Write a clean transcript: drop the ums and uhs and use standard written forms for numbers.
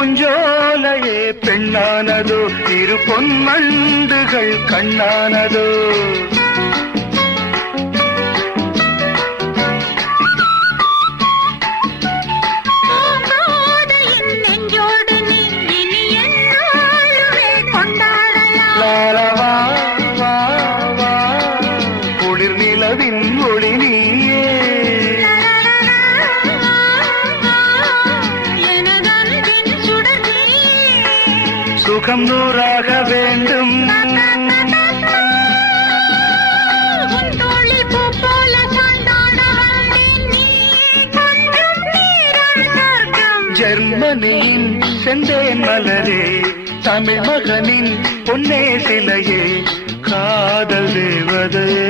பூஞ்சோலையே பெண்ணானதோ இரு பொன்மண்டுகள் கண்ணானதோ குளிர் நிலவின் ஒளி நீயே சுகம் நூறாக வேண்டும் ஜெர்மனியின் செந்தேன் மலரே தமிழ் மகனின் பொன்னே சிலையே காதல் தேவதையே